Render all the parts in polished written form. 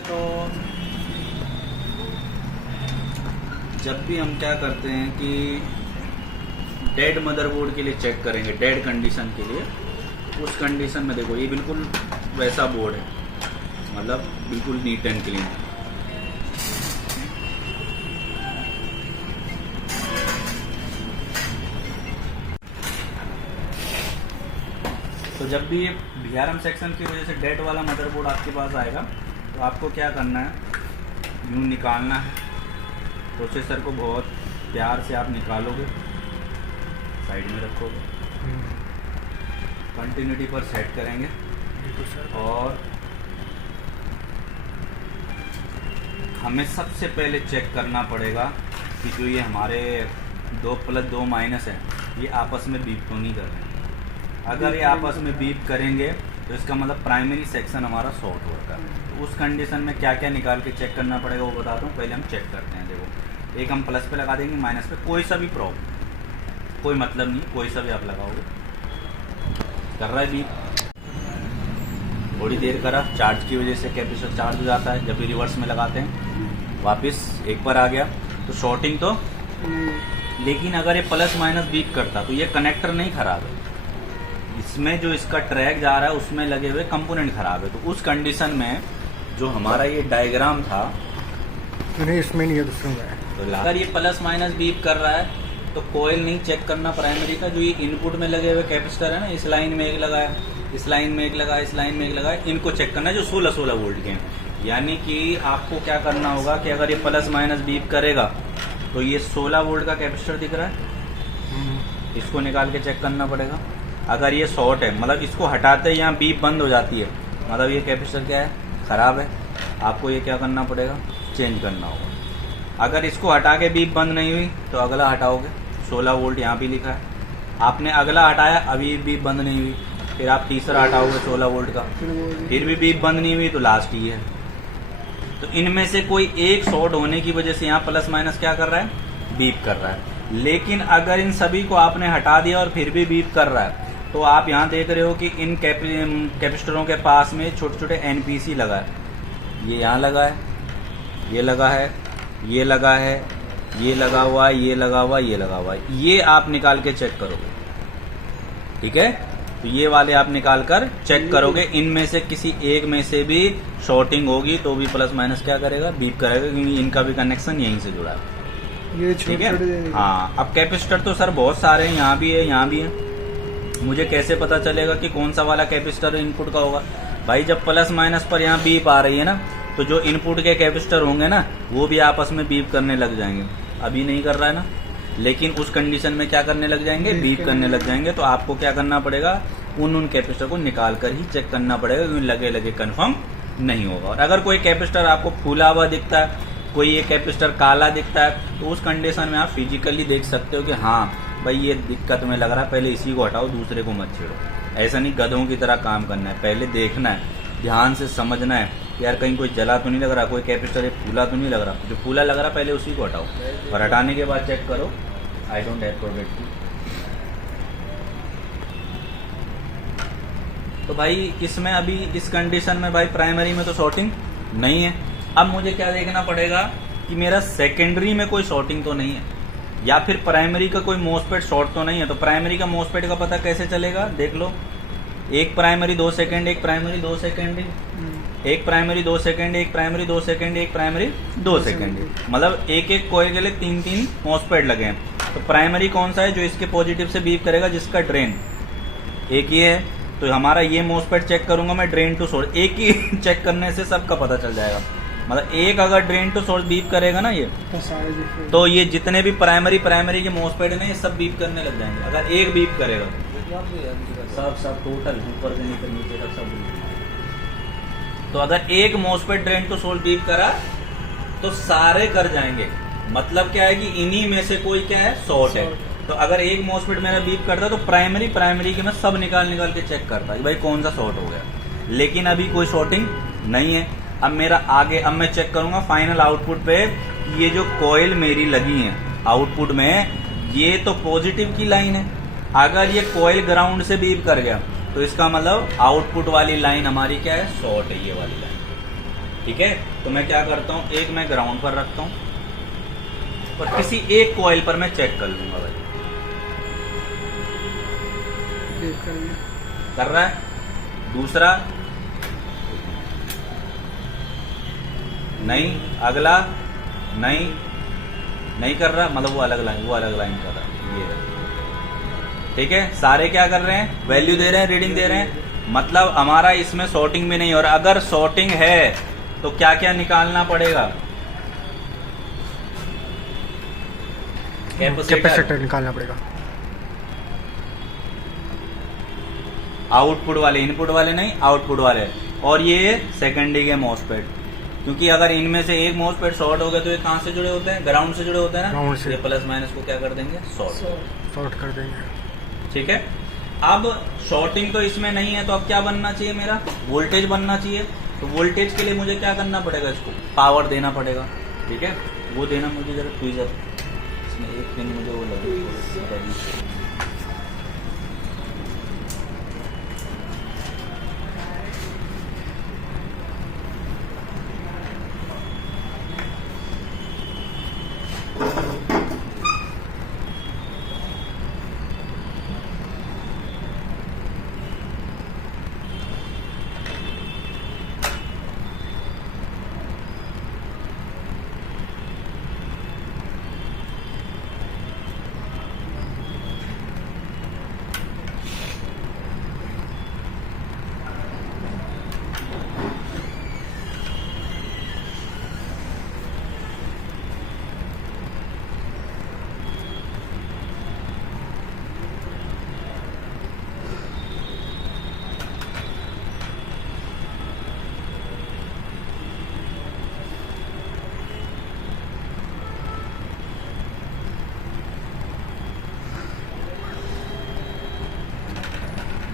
तो जब भी हम क्या करते हैं कि डेड मदरबोर्ड के लिए चेक करेंगे, डेड कंडीशन के लिए, उस कंडीशन में देखो ये बिल्कुल वैसा बोर्ड है, मतलब बिल्कुल नीट एंड क्लीन। तो जब भी ये VRM सेक्शन की वजह से डेड वाला मदरबोर्ड आपके पास आएगा तो आपको क्या करना है, यूँ निकालना है। प्रोसेसर को बहुत प्यार से आप निकालोगे, साइड में रखोगे, कंटिन्यूटी पर सेट करेंगे और हमें सबसे पहले चेक करना पड़ेगा कि जो ये हमारे 2+2- है ये आपस में बीप तो नहीं कर रहे हैं। अगर ये आपस में बीप करेंगे तो इसका मतलब प्राइमरी सेक्शन हमारा शॉर्ट हो रहा है। तो उस कंडीशन में क्या क्या निकाल के चेक करना पड़ेगा वो बताता हूँ। पहले हम चेक करते हैं। देखो, एक हम प्लस पे लगा देंगे, माइनस पे, कोई सा भी प्रॉब्लम, कोई मतलब नहीं, कोई सा भी आप लगाओगे, कर रहा है बीप, थोड़ी देर करा, चार्ज की वजह से कैपेसिटर चार्ज हो जाता है। जब भी रिवर्स में लगाते हैं वापस एक पर आ गया तो शॉर्टिंग तो, लेकिन अगर ये प्लस माइनस बीप करता तो ये कनेक्टर नहीं खराब है, इसमें जो इसका ट्रैक जा रहा है उसमें लगे हुए कंपोनेंट खराब है। तो उस कंडीशन में जो हमारा ये डायग्राम था नहीं, इसमें नहीं है, दूसरे में है। तो अगर ये प्लस माइनस बीप कर रहा है तो कोयल नहीं चेक करना प्राइमरी का। जो ये इनपुट में लगे हुए कैपेसिटर है ना, इस लाइन में एक लगाया, इस लाइन में एक लगाया, इस लाइन में एक लगाया, इनको चेक करना है जो 16 वोल्ट के हैं। यानी कि आपको क्या करना होगा कि अगर ये प्लस माइनस बीप करेगा तो ये 16 वोल्ट का कैपेसिटर दिख रहा है, इसको निकाल के चेक करना पड़ेगा। अगर ये शॉर्ट है, मतलब इसको हटाते ही यहाँ बीप बंद हो जाती है, मतलब ये कैपेसिटर क्या है, खराब है, आपको ये क्या करना पड़ेगा, चेंज करना होगा। अगर इसको हटा के बीप बंद नहीं हुई तो अगला हटाओगे, 16 वोल्ट यहाँ भी लिखा है, आपने अगला हटाया, अभी बीप बंद नहीं हुई, फिर आप तीसरा हटाओगे 16 वोल्ट का, फिर भी बीप बंद नहीं हुई तो लास्ट ही है। तो इनमें से कोई एक शॉर्ट होने की वजह से यहाँ प्लस माइनस क्या कर रहा है, बीप कर रहा है। लेकिन अगर इन सभी को आपने हटा दिया और फिर भी बीप कर रहा है तो आप यहाँ देख रहे हो कि इन कैपेसिटरों के पास में छोटे छोटे NPC लगा है, ये यहाँ लगा है, ये लगा है, ये लगा है, ये लगा हुआ है, ये लगा हुआ है, ये लगा हुआ है, ये आप निकाल के चेक करोगे, ठीक है। तो ये वाले आप निकाल कर चेक करोगे, इनमें से किसी एक में से भी शॉर्टिंग होगी तो भी प्लस माइनस क्या करेगा, बीप करेगा, क्योंकि इनका भी कनेक्शन यहीं से जुड़ा है, ये ठीक है। हाँ, अब कैपेसिटर तो सर बहुत सारे हैं, यहाँ भी है, यहाँ भी है, मुझे कैसे पता चलेगा कि कौन सा वाला कैपेसिटर इनपुट का होगा। भाई जब प्लस माइनस पर यहाँ बीप आ रही है ना, तो जो इनपुट के कैपेसिटर होंगे ना वो भी आपस में बीप करने लग जाएंगे। अभी नहीं कर रहा है ना, लेकिन उस कंडीशन में क्या करने लग जाएंगे, बीप करने लग जाएंगे। तो आपको क्या करना पड़ेगा, उन कैपेसिटर को निकाल कर ही चेक करना पड़ेगा, क्योंकि लगे लगे कन्फर्म नहीं होगा। और अगर कोई कैपेसिटर आपको फूला हुआ दिखता है, कोई ये कैपेसिटर काला दिखता है, तो उस कंडीशन में आप फिजिकली देख सकते हो कि हाँ भाई ये दिक्कत में लग रहा है, पहले इसी को हटाओ, दूसरे को मत छेड़ो। ऐसा नहीं गधों की तरह काम करना है, पहले देखना है, ध्यान से समझना है यार कहीं कोई जला तो नहीं लग रहा, कोई कैपेसिटर फूला तो नहीं लग रहा। जो फूला लग रहा पहले उसी को हटाओ, और हटाने के बाद चेक करो आई डोंट हैव प्रोडक्ट। तो भाई इसमें अभी इस कंडीशन में भाई प्राइमरी में तो शॉर्टिंग नहीं है। अब मुझे क्या देखना पड़ेगा कि मेरा सेकेंडरी में कोई शॉर्टिंग तो नहीं है, या फिर प्राइमरी का कोई मोसफेट शॉर्ट तो नहीं है। तो प्राइमरी का मोसफेट का पता कैसे चलेगा, देख लो, एक प्राइमरी 2 सेकेंड, एक प्राइमरी 2 सेकेंड, एक प्राइमरी 2 सेकेंड, एक प्राइमरी 2 सेकेंड, एक प्राइमरी 2 सेकेंड, मतलब एक एक कोयल के लिए 3-3 मोसफेट लगे हैं। तो प्राइमरी कौन सा है, जो इसके पॉजिटिव से बीप करेगा, जिसका ड्रेन एक ये है। तो हमारा ये मोसफेट चेक करूंगा मैं, ड्रेन टू सोर्स, एक ही चेक करने से सबका पता चल जाएगा। मतलब एक अगर ड्रेन टू सोर्स बीप करेगा ना ये, तो ये जितने भी प्राइमरी के मोसफेट हैं ये सब बीप करने लग जाएंगे। अगर एक बीप करेगा सब टोटल ऊपर से नीचे तक सब। तो अगर एक MOSFET drain to source beep करा तो सारे कर जाएंगे। मतलब क्या है कि इन्हीं में से कोई क्या है, शॉर्ट है। तो अगर एक मोसफेट मेरा बीप करता तो प्राइमरी के मैं सब निकाल के चेक करता कि भाई कौन सा शॉर्ट हो गया। लेकिन अभी कोई शॉर्टिंग नहीं है। अब मेरा आगे, अब मैं चेक करूंगा फाइनल आउटपुट पे, ये जो कॉइल मेरी लगी है आउटपुट में, ये तो पॉजिटिव की लाइन है। अगर ये कॉइल ग्राउंड से बीप कर गया तो इसका मतलब आउटपुट वाली लाइन हमारी क्या है, शॉर्ट है, ये वाली लाइन, ठीक है, तो मैं क्या करता हूँ, एक मैं ग्राउंड पर रखता हूँ और किसी एक कॉइल पर मैं चेक कर लूंगा भाई। कर रहा है। दूसरा नहीं, अगला नहीं कर रहा, मतलब वो अलग लाइन कर रहा है। ये है। ठीक है, सारे क्या कर रहे हैं, वैल्यू दे रहे हैं, रीडिंग दे रहे हैं, मतलब हमारा इसमें सॉर्टिंग भी नहीं। और अगर सॉर्टिंग है तो क्या क्या निकालना पड़ेगा, कैपेसिटर निकालना पड़ेगा। आउटपुट वाले, इनपुट वाले नहीं, आउटपुट वाले। और ये सेकेंडरी के मॉसफेट, क्योंकि अगर इनमें से एक मॉसफेट शॉर्ट हो गया तो ये कहां से जुड़े होते हैं, ग्राउंड से जुड़े होते हैं ना, ग्राउंड से। ये प्लस माइनस को क्या कर देंगे, शॉर्ट कर देंगे। ठीक है, अब शॉर्टिंग तो इसमें नहीं है, तो अब क्या बनना चाहिए, मेरा वोल्टेज बनना चाहिए। तो वोल्टेज के लिए मुझे क्या करना पड़ेगा, इसको पावर देना पड़ेगा। ठीक है, वो देना मुझे जरा ट्वीजर, इसमें एक पिन मुझे वो लगे।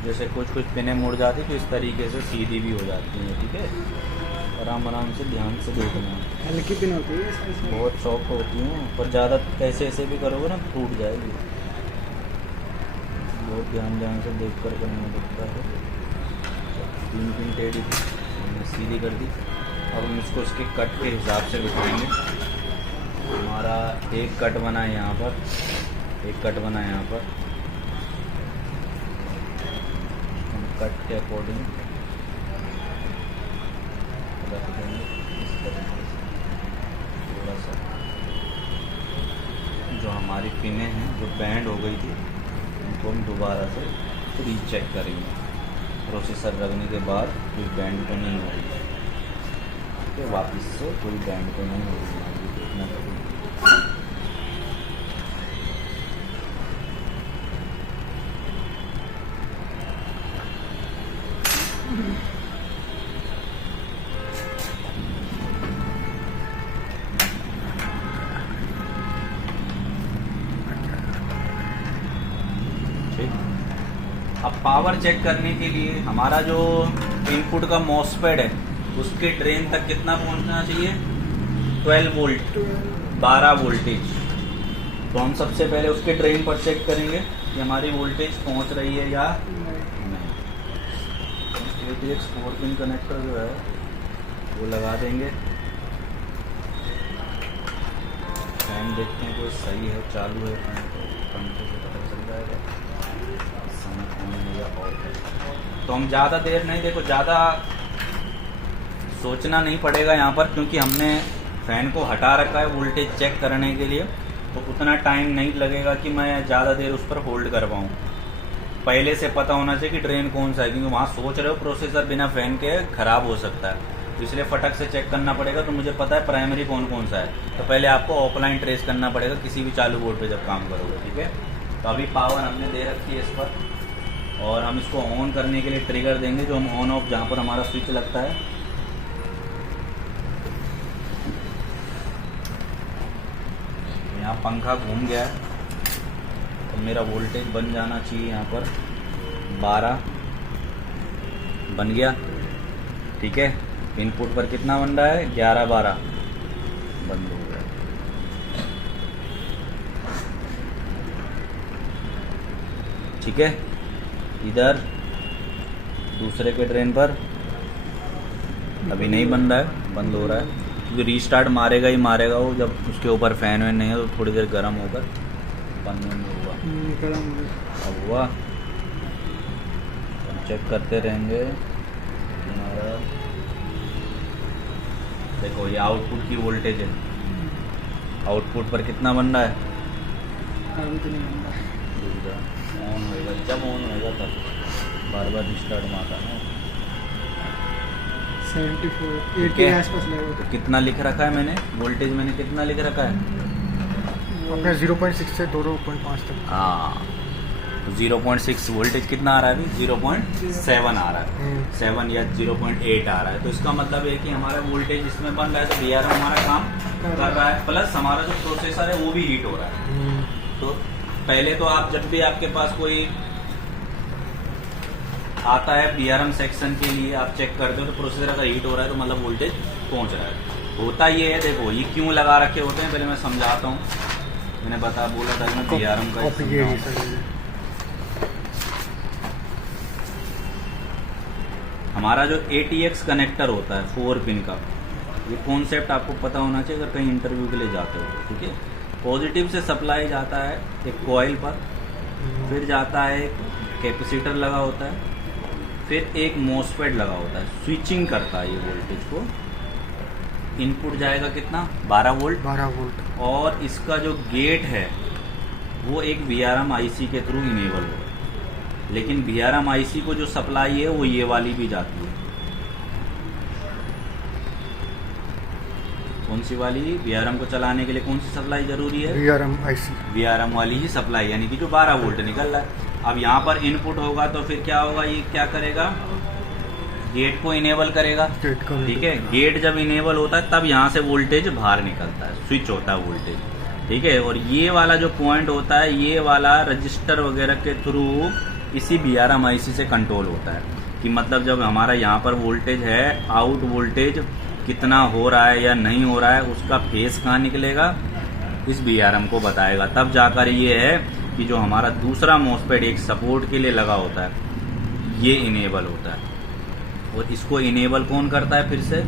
जैसे कुछ पिनें मुड़ जाती तो इस तरीके से सीधी भी हो जाती हैं। ठीक है, आराम से ध्यान से देखना। हल्की पिन होती है, बहुत सॉफ्ट होती हैं, पर ज़्यादा कैसे ऐसे भी करोगे ना टूट जाएगी। बहुत ध्यान से देख कर करना पड़ता है। 3 पिन टेढ़ी थी, हमने सीधी कर दी। अब हम इसको इसके कट के हिसाब से बिठाएंगे। हमारा एक कट बना है यहाँ पर, एक कट बना है यहाँ पर। कट के अकॉर्डिंग रख देंगे इस तरीके से। थोड़ा सा जो हमारी पिनें हैं जो बैंड हो गई थी उनको हम दोबारा से रीचेक करेंगे। प्रोसेसर रखने के बाद कोई बैंड तो नहीं होगी, तो वापस से कोई बैंड तो नहीं होगी, देखना पड़ेगा। अब पावर चेक करने के लिए हमारा जो इनपुट का मॉसफेट है उसके ड्रेन तक कितना पहुंचना चाहिए, 12 वोल्ट, 12 वोल्टेज। तो हम सबसे पहले उसके ड्रेन पर चेक करेंगे कि हमारी वोल्टेज पहुंच रही है या नहीं। ATX 4 पिन कनेक्टर जो है वो लगा देंगे। फैन देखते हैं कोई सही है, चालू है फैन, तो पंखे से पता चल जाएगा समय ऑन है या ऑफ है। तो हम ज़्यादा देर नहीं, देखो ज़्यादा सोचना नहीं पड़ेगा यहाँ पर, क्योंकि हमने फैन को हटा रखा है वोल्टेज चेक करने के लिए। तो उतना टाइम नहीं लगेगा कि मैं ज़्यादा देर उस पर होल्ड कर पाऊँ। पहले से पता होना चाहिए कि ड्रेन कौन सा है, क्योंकि वहाँ सोच रहे हो प्रोसेसर बिना फैन के ख़राब हो सकता है, तो इसलिए फटक से चेक करना पड़ेगा। तो मुझे पता है प्राइमरी कौन सा है, तो पहले आपको ऑफलाइन ट्रेस करना पड़ेगा किसी भी चालू बोर्ड पे जब काम करोगे। ठीक है, तो अभी पावर हमने दे रखी है इस पर, और हम इसको ऑन करने के लिए ट्रिगर देंगे, जो हम ऑन ऑफ जहाँ पर हमारा स्विच लगता है। यहाँ पंखा घूम गया है, तो मेरा वोल्टेज बन जाना चाहिए यहाँ पर 12 बन गया। ठीक है, इनपुट पर कितना बन रहा है, 11-12 बंद हो गया। ठीक है, इधर दूसरे के ड्रेन पर अभी नहीं बन रहा है, बंद हो रहा है, क्योंकि रीस्टार्ट मारेगा ही मारेगा वो, जब उसके ऊपर फैन वैन नहीं है तो थोड़ी देर गर्म होकर बंद नहीं हुआ। गर्म हो गया। अब हुआ, हम चेक करते रहेंगे। हमारा देखो ये आउटपुट की वोल्टेज है, आउटपुट पर कितना बन रहा है? अभी तो नहीं बन रहा। ऑन होएगा, जब ऑन होएगा तब बार बार रिस्टार्ट मारता ना। 74 ठीक 80 के है। आसपास लगेगा। तो कितना लिख रखा है मैंने, वोल्टेज मैंने कितना लिख रखा है? अपने 0.6 से 2.5 तक। हाँ, तो 0.6 वोल्टेज कितना आ रहा है अभी? 0.7 आ रहा है, 7 या 0.8 आ रहा है। तो इसका मतलब है कि हमारा वोल्टेज इसमें बन रहा है, तो VRM हमारा काम कर रहा है, प्लस हमारा जो प्रोसेसर है वो भी हीट हो रहा है। तो पहले तो आप जब भी आपके पास कोई आता है VRM सेक्शन के लिए, आप चेक करते हो तो प्रोसेसर अगर हीट हो रहा है तो मतलब वोल्टेज पहुंच रहा है। होता ये है, देखो ये क्यों लगा रखे होते हैं पहले मैं समझाता हूँ। मैंने बोला था कि मैं VRM का ही समझाऊं। हमारा जो ATX कनेक्टर होता है 4 पिन का, ये कॉन्सेप्ट आपको पता होना चाहिए अगर कहीं इंटरव्यू के लिए जाते हो। ठीक है, पॉजिटिव से सप्लाई जाता है एक कॉइल पर, फिर जाता है एक कैपेसिटर लगा होता है, फिर एक मॉसफेट लगा होता है, स्विचिंग करता है ये वोल्टेज को। इनपुट जाएगा कितना? 12 वोल्ट। 12 वोल्ट। और इसका जो गेट है वो एक VRM IC के थ्रू इनेबल होगा, लेकिन VRM IC को जो सप्लाई है वो ये वाली भी जाती है। कौन सी वाली? VRM को चलाने के लिए कौन सी सप्लाई जरूरी है? VRM IC। VRM वाली ही सप्लाई, यानी कि जो 12 वोल्ट निकल रहा है। अब यहाँ पर इनपुट होगा तो फिर क्या होगा, ये क्या करेगा? गेट को इनेबल करेगा। गेट का ठीक है, गेट जब इनेबल होता है तब यहाँ से वोल्टेज बाहर निकलता है, स्विच होता है वोल्टेज। ठीक है, और ये वाला जो पॉइंट होता है, ये वाला रजिस्टर वगैरह के थ्रू इसी VRM IC से कंट्रोल होता है, कि मतलब जब हमारा यहाँ पर वोल्टेज है, आउट वोल्टेज कितना हो रहा है या नहीं हो रहा है, उसका फेस कहाँ निकलेगा, इस VRM को बताएगा। तब जाकर ये है कि जो हमारा दूसरा मॉसफेट एक सपोर्ट के लिए लगा होता है, ये इनेबल होता है। और इसको इनेबल कौन करता है? फिर से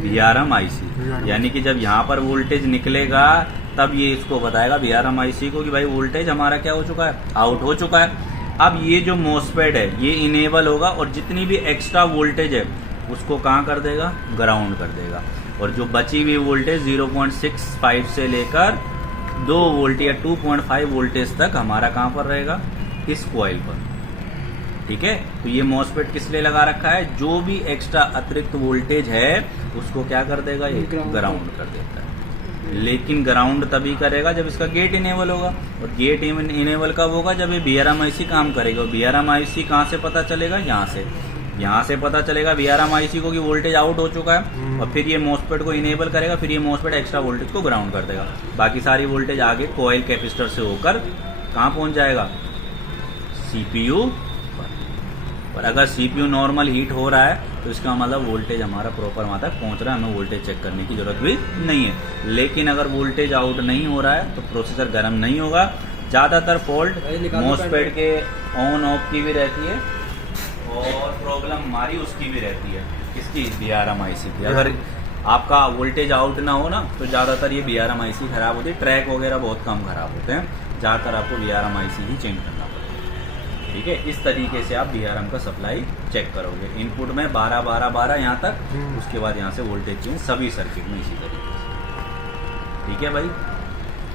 VRM IC। यानी कि जब यहाँ पर वोल्टेज निकलेगा तब ये इसको बताएगा VRM IC को कि भाई वोल्टेज हमारा क्या हो चुका है, आउट हो चुका है। अब ये जो मॉसफेट है ये इनेबल होगा और जितनी भी एक्स्ट्रा वोल्टेज है उसको कहाँ कर देगा? ग्राउंड कर देगा। और जो बची हुई वोल्टेज 0.65 से लेकर 2 वोल्ट या 2.5 वोल्टेज तक हमारा कहाँ पर रहेगा? इस कॉइल पर। ठीक है, तो ये मॉसफेट किस लिए लगा रखा है? जो भी एक्स्ट्रा अतिरिक्त वोल्टेज है उसको क्या कर देगा? ये ग्राउंड कर देता है। लेकिन ग्राउंड तभी करेगा जब इसका गेट इनेबल होगा, और गेट इनेबल कब होगा? जब ये VRM IC काम करेगा। VRM IC कहाँ से पता चलेगा? यहाँ से पता चलेगा VRM IC को कि वोल्टेज आउट हो चुका है, और फिर ये मॉसफेट को इनेबल करेगा, फिर ये मॉसफेट एक्स्ट्रा वोल्टेज को ग्राउंड कर देगा। बाकी सारी वोल्टेज आगे कॉइल कैपेसिटर से होकर कहाँ पहुंच जाएगा? CPU पर। अगर CPU नॉर्मल हीट हो रहा है तो इसका मतलब वोल्टेज हमारा प्रॉपर वहाँ तक पहुँच रहा है, हमें वोल्टेज चेक करने की जरूरत भी नहीं है। लेकिन अगर वोल्टेज आउट नहीं हो रहा है तो प्रोसेसर गर्म नहीं होगा। ज़्यादातर फॉल्ट मॉसफेट के ऑन ऑफ की भी रहती है और प्रॉब्लम हमारी उसकी भी रहती है, किसकी? VRM IC की। अगर आपका वोल्टेज आउट ना हो ना तो ज़्यादातर ये VRM IC खराब होती है। ट्रैक वगैरह बहुत कम खराब होते हैं, ज़्यादातर आपको VRM IC ही चेंज करना पड़ेगा। ठीक है, इस तरीके से आप VRM का सप्लाई चेक करोगे। इनपुट में 12 12 12 यहाँ तक, उसके बाद यहाँ से वोल्टेज चेंज सभी सर्किट में इसी तरीके से। ठीक है भाई।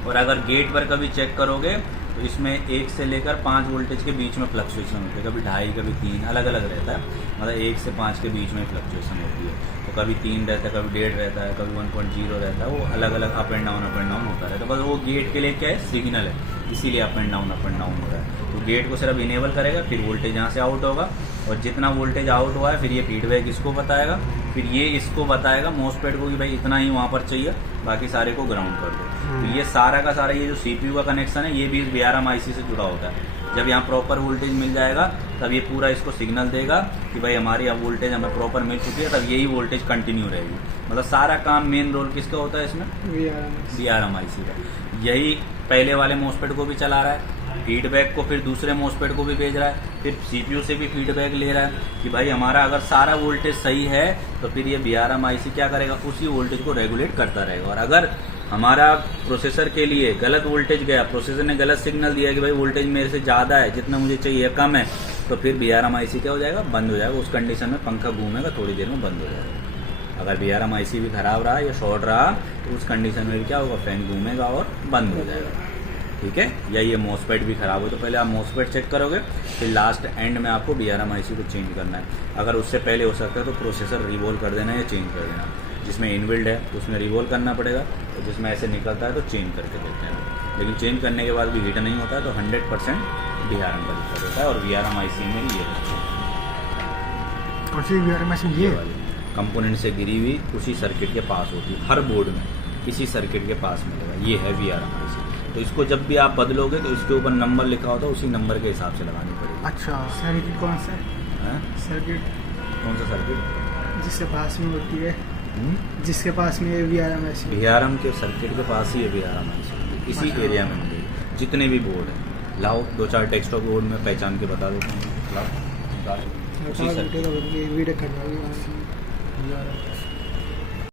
और अगर गेट पर कभी चेक करोगे तो इसमें 1 से लेकर 5 वोल्टेज के बीच में फ्लक्चुएशन होती है, कभी 2.5 कभी 3, अलग अलग रहता है। मतलब 1 से 5 के बीच में फ्लक्चुएशन होती है, तो कभी 3 रहता है, कभी 1.5 रहता है, कभी 1.0 रहता है। वो अलग अलग अप एंड डाउन होता रहता है। बस वो गेट के लिए क्या है? सिग्नल है, इसीलिए अप एंड डाउन हो रहा है। तो गेट को सिर्फ इनेबल करेगा, फिर वोल्टेज यहाँ से आउट होगा, और जितना वोल्टेज आउट हुआ है फिर ये फीडबैक इसको बताएगा, फिर ये इसको बताएगा मॉसफेट को कि भाई इतना ही वहाँ पर चाहिए, बाकी सारे को ग्राउंड कर दो। तो ये सारा का सारा ये जो CPU का कनेक्शन है ये भी इस VRM IC से जुड़ा होता है। जब यहाँ प्रॉपर वोल्टेज मिल जाएगा तब ये पूरा इसको सिग्नल देगा कि भाई हमारी अब वोल्टेज हमें प्रॉपर मिल चुकी है, तब यही वोल्टेज कंटिन्यू रहेगी। मतलब सारा काम मेन रोल किसका होता है इसमें? VRM IC का। यही पहले वाले मॉसफेट को भी चला रहा है, फीडबैक को फिर दूसरे मोस्पेट को भी भेज रहा है, फिर सीपीयू से भी फीडबैक ले रहा है कि भाई हमारा अगर सारा वोल्टेज सही है तो फिर ये VRM IC क्या करेगा, उसी वोल्टेज को रेगुलेट करता रहेगा। और अगर हमारा प्रोसेसर के लिए गलत वोल्टेज गया, प्रोसेसर ने गलत सिग्नल दिया कि भाई वोल्टेज मेरे से ज़्यादा है, जितना मुझे चाहिए कम है, तो फिर VRM IC क्या हो जाएगा, बंद हो जाएगा। उस कंडीशन में पंखा घूमेगा, थोड़ी देर में बंद हो जाएगा। अगर VRM IC भी खराब रहा या शॉर्ट रहा तो उस कंडीशन में भी क्या होगा, फैन घूमेगा और बंद हो जाएगा। ठीक है, या ये मोसपेट भी खराब हो तो पहले आप मोसपेट चेक करोगे, फिर लास्ट एंड में आपको VRM IC को चेंज करना है। अगर उससे पहले हो सकता है तो प्रोसेसर रिवॉल्व कर देना या चेंज कर देना। जिसमें इनबिल्ड है तो उसमें रिवॉल्व करना पड़ेगा, और जिसमें ऐसे निकलता है तो चेंज करके देते हैं। लेकिन चेंज करने के बाद भी हीट नहीं होता है तो 100% VRM का दिक्कत होता है। और VRM IC में ये और फिर VRM IC ये वाली कंपोनेंट से गिरी हुई उसी सर्किट के पास होती है, हर बोर्ड में किसी सर्किट के पास मिलेगा। ये है VRM IC। तो इसको जब भी आप बदलोगे तो इसके ऊपर नंबर लिखा होता है, उसी नंबर के हिसाब से लगानी पड़ेगी। अच्छा, सर्किट कौन सा हाँ? सर्किट कौन सा सर्किट? जिसके पास में होती है, जिसके पास में VRM IC, VRM के सर्किट के पास ही है VRM IC, इसी एरिया में मिलेगी। जितने भी बोर्ड हैं, लाओ 2-4 टेक्सटॉप बोर्ड में पहचान के बता देता हूँ। लाओ, उसी सर्किट। वीडियो करवा